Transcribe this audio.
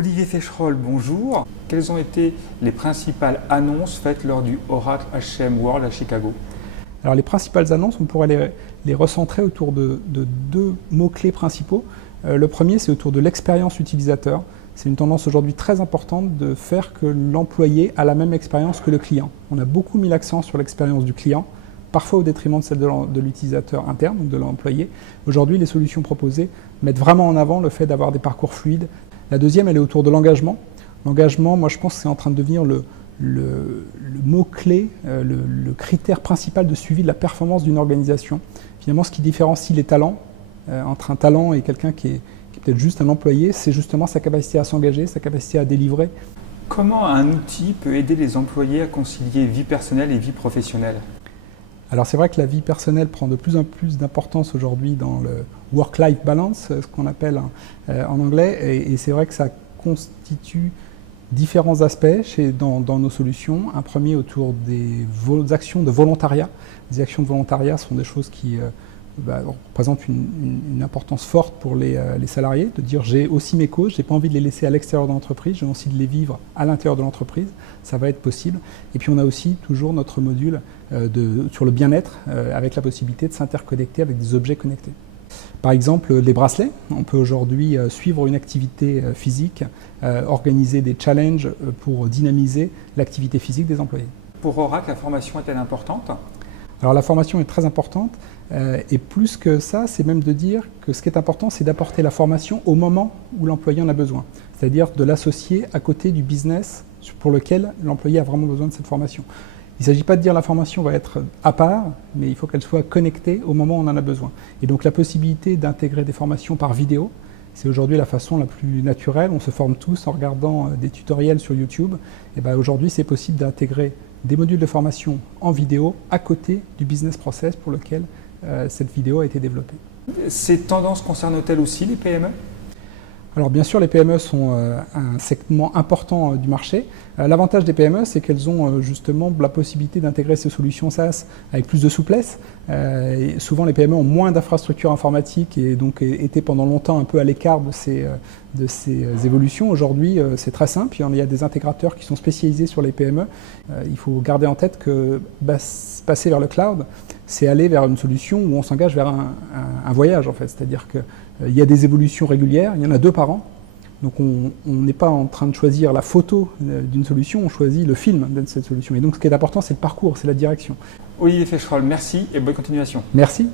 Olivier Feschrol, bonjour. Quelles ont été les principales annonces faites lors du Oracle HCM World à Chicago? Alors les principales annonces, on pourrait les recentrer autour de deux mots-clés principaux. Le premier, c'est autour de l'expérience utilisateur. C'est une tendance aujourd'hui très importante de faire que l'employé a la même expérience que le client. On a beaucoup mis l'accent sur l'expérience du client, parfois au détriment de celle de l'utilisateur interne, donc de l'employé. Aujourd'hui, les solutions proposées mettent vraiment en avant le fait d'avoir des parcours fluides. La deuxième, elle est autour de l'engagement. L'engagement, moi je pense que c'est en train de devenir le mot-clé, le critère principal de suivi de la performance d'une organisation. Finalement, ce qui différencie les talents entre un talent et quelqu'un qui est peut-être juste un employé, c'est justement sa capacité à s'engager, sa capacité à délivrer. Comment un outil peut aider les employés à concilier vie personnelle et vie professionnelle? Alors c'est vrai que la vie personnelle prend de plus en plus d'importance aujourd'hui dans le work-life balance, ce qu'on appelle en anglais, et c'est vrai que ça constitue différents aspects dans nos solutions. Un premier autour des actions de volontariat. Les actions de volontariat sont des choses qui représentent une importance forte pour les salariés, de dire j'ai aussi mes causes, j'ai pas envie de les laisser à l'extérieur de l'entreprise, j'ai aussi de les vivre à l'intérieur de l'entreprise, ça va être possible. Et puis on a aussi toujours notre module sur le bien-être avec la possibilité de s'interconnecter avec des objets connectés. Par exemple, les bracelets, on peut aujourd'hui suivre une activité physique, organiser des challenges pour dynamiser l'activité physique des employés. Pour Oracle, la formation est-elle importante? Alors la formation est très importante et plus que ça, c'est même de dire que ce qui est important, c'est d'apporter la formation au moment où l'employé en a besoin. C'est-à-dire de l'associer à côté du business pour lequel l'employé a vraiment besoin de cette formation. Il ne s'agit pas de dire la formation va être à part, mais il faut qu'elle soit connectée au moment où on en a besoin. Et donc la possibilité d'intégrer des formations par vidéo, c'est aujourd'hui la façon la plus naturelle. On se forme tous en regardant des tutoriels sur YouTube. Et bien aujourd'hui, c'est possible d'intégrer des modules de formation en vidéo à côté du business process pour lequel cette vidéo a été développée. Ces tendances concernent-elles aussi les PME? Alors bien sûr, les PME sont un segment important du marché. L'avantage des PME, c'est qu'elles ont justement la possibilité d'intégrer ces solutions SaaS avec plus de souplesse. Et souvent, les PME ont moins d'infrastructures informatiques et donc étaient pendant longtemps un peu à l'écart de ces évolutions. Aujourd'hui, c'est très simple. Il y a des intégrateurs qui sont spécialisés sur les PME. Il faut garder en tête que passer vers le cloud, c'est aller vers une solution où on s'engage vers un voyage en fait. C'est-à-dire qu'il y a des évolutions régulières, il y en a 2 par an. Donc on n'est pas en train de choisir la photo d'une solution, on choisit le film de cette solution. Et donc ce qui est important, c'est le parcours, c'est la direction. Olivier Feschrol, merci et bonne continuation. Merci.